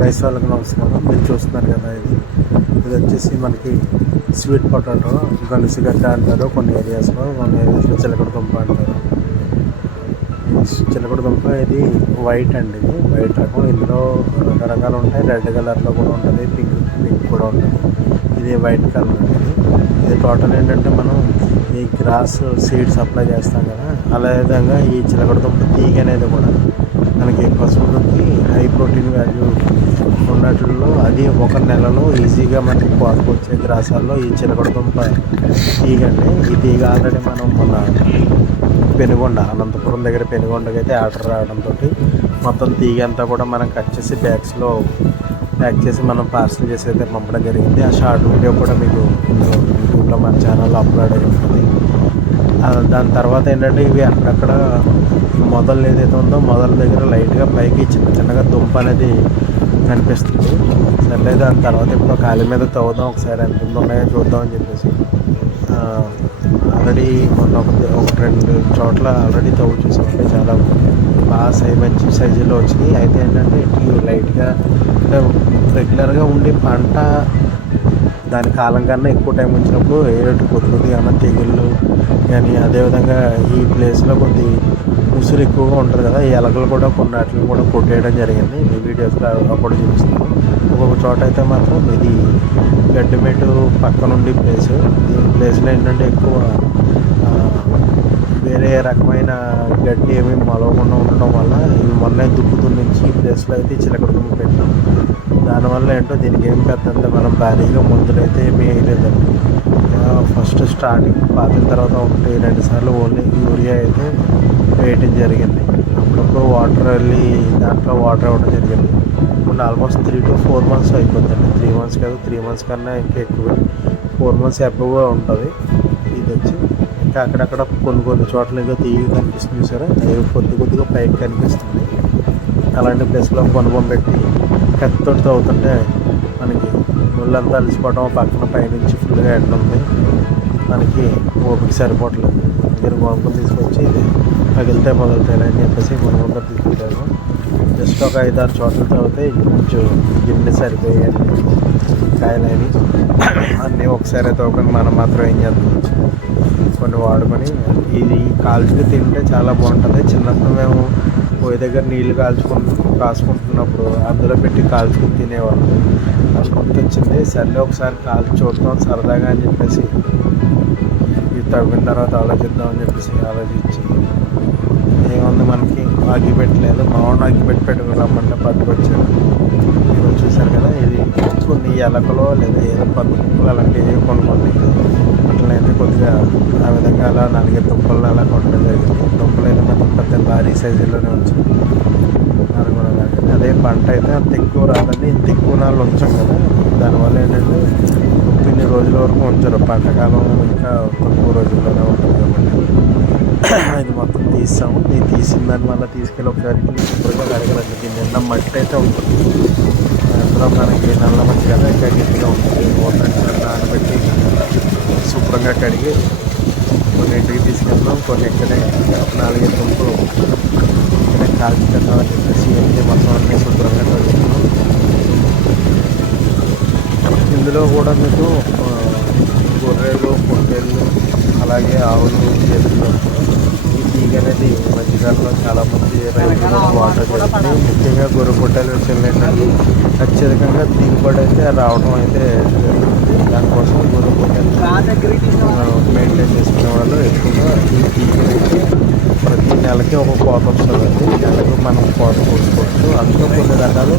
Rice వాళ్ళకి నమస్కారం. మీరు చూస్తున్నారు కదా ఇది. ఇది వచ్చేసి మనకి స్వీట్ పొటాటో. గనుసుగడ్డ అంటారు కొన్ని ఏరియాస్లో కొన్ని ఏరియాస్లో చిలకడ దుంప అంటారు. చిలకడదుంప చిలకడ దుంప ఇది వైట్ అండి ఇది. వైట్ రకం. ఇందులో రకరకాలు ఉంటాయి. రెడ్ కలర్లో కూడా ఉంటుంది. పింక్ పింక్ కూడా ఉంటుంది. ఇది వైట్ కలర్ ఇది. టోటల్ ఏంటంటే మనం ఈ గ్రాస్ సీడ్ సప్లై చేస్తాం కదా. అదే విధంగా ఈ చిలకడ దుంప తీగ అనేది కూడా మనకి పశువులకి హై ప్రోటీన్ వాల్యూ ఉన్నట్లో అది ఒక నెలలో ఈజీగా మనకి కోతకొచ్చే గ్రాసాల్లో ఈ చిలకడదుంప తీగ అండి ఈ తీగ ఆల్రెడీ మనం మొన్న పెనుగొండ అనంతపురం దగ్గర పెనుగొండకైతే అయితే ఆర్డర్ రావడంతో మొత్తం తీగ అంతా కూడా మనం కట్ చేసి బ్యాగ్స్లో ప్యాక్ చేసి మనం పార్సల్ చేసి అయితే పంపడం జరిగింది. ఆ షార్ట్ వీడియో కూడా మీకు యూట్యూబ్లో మన ఛానల్లో అప్లోడ్ అయి ఉంటుంది. దాని తర్వాత ఏంటంటే ఇవి అక్కడక్కడ మొదలు ఏదైతే ఉందో మొదల దగ్గర లైట్గా పైకి చిన్న చిన్నగా దుంప అనేది కనిపిస్తుంది. సర్లే దాని తర్వాత ఇప్పుడు కాలి మీద తవ్వుదాం. ఒకసారి ఎంత ఉన్నాయో చూద్దాం అని చెప్పేసి. ఆల్రెడీ మొన్న ఒక ఒక రెండు చోట్ల ఆల్రెడీ తవ్వు చూసామంటే చాలా బాగా సై మంచి సైజులో వచ్చినాయి. అయితే ఏంటంటే ఇటు లైట్గా రెగ్యులర్గా ఉండే పంట దాని కాలం కన్నా ఎక్కువ టైం వచ్చినప్పుడు ఏరేటు రేటు కొద్దిగా ఏమైనా తెగుళ్ళు కానీ అదేవిధంగా ఈ ప్లేస్లో కొద్ది ముసురు ఎక్కువగా ఉంటుంది కదా ఈ ఎలకలు కూడా కొన్ని వాటిని కూడా కొట్టేయడం జరిగింది. మీ వీడియోస్లో అప్పుడు చూపిస్తాను. ఒక్కొక్క చోట అయితే మాత్రం ఇది గడ్డిమేటు పక్క నుండి ప్లేస్ ఈ ప్లేస్లో ఏంటంటే ఎక్కువ వేరే రకమైన గడ్డి ఏమీ మొలవకుండా ఉండటం వల్ల ఇవి మొన్న దుక్కు నుంచి ఈ ప్లేస్లో అయితే ఈ చిలకడ దుమ్ము పెట్టాం దానివల్ల ఏంటో దీనికి ఏం పెద్దంటే మనం భారీగా ముందులు అయితే ఏమీ వేయలేదండి. ఫస్ట్ స్టార్టింగ్ పాతిన తర్వాత ఒకటి రెండు సార్లు ఓన్లీ యూరియా అయితే వేయటం జరిగింది. అప్పుడప్పుడు వాటర్ వెళ్ళి దాంట్లో వాటర్ ఇవ్వడం జరిగింది. ఇప్పుడు almost three to four months అయిపోతుందండి త్రీ మంత్స్ కాదు త్రీ మంత్స్ కన్నా ఇంకా ఎక్కువ. ఫోర్ మంత్స్ అబవ్గా ఉంటుంది. ఇది వచ్చి ఇంకా అక్కడక్కడ కొన్ని కొన్ని చోట్ల ఇంకా తీగి కనిపిస్తుంది సరే అవి కొద్ది కొద్దిగా పైకి కనిపిస్తుంది. అలాంటి ప్లేస్లో కొనుగోలు పెట్టి కత్తితో తవ్వుతుంటే మనకి ముళ్ళంతా అలసిపోవడం పక్కన పైనుంచి ఫుల్గా ఎండ ఉంది. మనకి ఓపిక సరిపోవట్లేదు. దగ్గర గోపులు తీసుకొచ్చి ఇది పగిలితే పగులుతాయి అని చెప్పేసి ముందర తీసుకొచ్చాము జస్ట్ ఒక ఐదు ఆరు చోట్ల తవ్వితే కొంచెం గిన్నె సరిపోయాయి కాయలని అన్నీ ఒకసారి తవ్వకుండా మనం మాత్రం ఏం చేస్తాం కొన్ని వాడుకొని ఇది కాల్చుకు తింటే చాలా బాగుంటుంది. చిన్నప్పుడు మేము పోయి దగ్గర నీళ్ళు కాల్చుకుంటాం కాసుకుంటున్నప్పుడు అందులో పెట్టి కాల్చుకుని తినేవాళ్ళం. అది గుర్తొచ్చింది సర్లే ఒకసారి కాల్చి చూద్దాం సరదాగా అని చెప్పేసి ఇది తవ్విన తర్వాత ఆలోచిద్దాం అని చెప్పేసి ఆలోచించి ఏముంది మనకి? ఆగి పెట్టలేదు మామూలు ఆగి పెట్టి పెట్టుకుని రమ్మంటే పట్టుకొచ్చాను ఇది చూశారు కదా ఇది కొన్ని ఎలకలో లేదా ఏదో పది ముక్కలు అలాంటివి ఏవి కొనుక్కోండి అట్లయితే కొద్దిగా ఆ విధంగా అలా నాలుగైదు దుంపలు అలా కొట్టడం జరిగింది. దుంపలు అయితే మాత్రం పెద్ద భారీ సైజులోనే వచ్చాయి అదే పంట అయితే అంత ఎక్కువ రాదండి. ఇంత ఎక్కువ నాళ్ళు ఉంచాం కదా. దానివల్ల ఏంటంటే కొన్ని రోజుల వరకు ఉంచరు. పంటకాలం ఇంకా తక్కువ రోజుల్లోనే ఉంటుంది కాబట్టి. ఇది మొత్తం తీస్తాము నేను తీసిన దాన్ని మళ్ళీ తీసుకెళ్ళి ఒకసారి శుభ్రంగా కడగలండి. దీని మట్టి అయితే ఉంటుంది. అందులో మనకి నల్ల మట్టి కదా ఇంకా గట్టిగా ఉంటుంది. వాటర్ నానబెట్టి శుభ్రంగా కడిగి కొన్ని ఇంటికి తీసుకెళ్తాం కొన్ని ఇక్కడే నాలుగైదు దుంపలు ఇక్కడే కాల్చి తిందామని చెప్పేసి మొత్తం అన్ని శుభ్రంగా కడుగుతున్నాం. ఇందులో కూడా మీకు గొర్రెలు పొట్టేళ్ళు అలాగే ఆవులు గేదెలు ఈ తీగ అనేది మధ్యకాలంలో చాలామంది రైతులు వాటర్ చేస్తుంది ముఖ్యంగా గొర్రె పొట్టాలు విషయంలో ఏంటంటే అత్యధికంగా దిగుబడి అయితే రావడం అయితే జరుగుతుంది. దానికోసం గొర్రె పొట్టాలు మెయింటైన్ చేసుకునే వాళ్ళు ఎక్కువగా ఈ తీగ ప్రతి నెలకి ఒక కోత వస్తుంది నెలకు మనం కోత కోసుకోవచ్చు అందులో కొన్ని రకాలు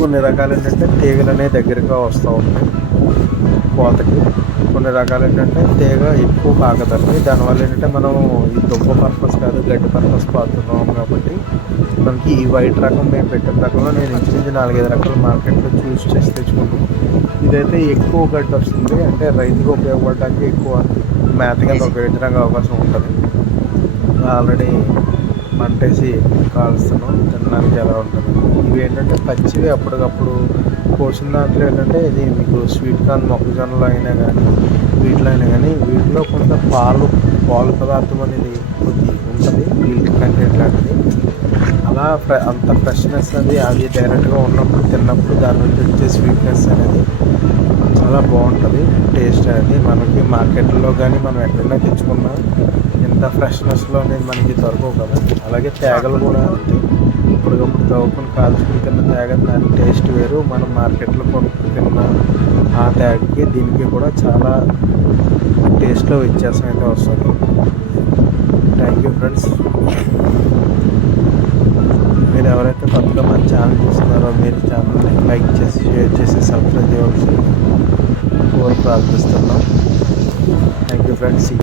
కొన్ని రకాలు ఏంటంటే తీగలు అనేవి దగ్గరగా వస్తూ ఉంటాయి కోతకి. కొన్ని రకాలు ఏంటంటే తీగ ఎక్కువ కాకదండి దానివల్ల ఏంటంటే మనం ఈ దుబ్బ పర్పస్ కాదు గడ్డి పర్పస్ పాతున్నాం కాబట్టి మనకి ఈ వైట్ రకం మేము పెట్టిన రకంలో నేను ఇంచుమించు నాలుగైదు రకాల మార్కెట్లో చూస్ చేసి తెచ్చుకున్నాను ఇదైతే ఎక్కువ గడ్డి వస్తుంది. అంటే రైతుకు ఉపయోగపడడానికి ఎక్కువ మేత కింద ఉపయోగించడానికి అవకాశం ఉంటుంది. ఆల్రెడీ మంటేసి కాలుస్తున్నాం తినడానికి ఎలా ఉంటుంది? ఇవి ఏంటంటే పచ్చివి అప్పటికప్పుడు కోసిన దాంట్లో ఏంటంటే ఇది మీకు స్వీట్ కార్న్ మొక్కజొన్నలు అయినా కానీ వీటిలో అయినా కానీ వీటిలో కొంత పాలు పాలు పదార్థం అనేది కొద్ది ఉంటుంది మిల్క్ కంటెంట్ లాంటిది. అలా ఫ్రె అంత ఫ్రెష్నెస్ అది అది డైరెక్ట్గా ఉన్నప్పుడు తిన్నప్పుడు దాని నుంచి వచ్చే స్వీట్నెస్ అనేది చాలా బాగుంటుంది టేస్ట్ అనేది. మనకి మార్కెట్లో కానీ మనం ఎక్కడైనా తెచ్చుకున్నా ఇంత ఫ్రెష్నెస్లో అనేది మనకి దొరకవు కదా. అలాగే తేగలు కూడా అంతే. ఇప్పటికప్పుడు తవ్వుకొని కాల్చుకుని తిన్న తేగ దాని టేస్ట్ వేరు. మనం మార్కెట్లో కొనుక్కు తిన్న ఆ తేగకి దీనికి కూడా చాలా టేస్ట్లో వ్యత్యాసం అయితే వస్తుంది. Thank you friends friends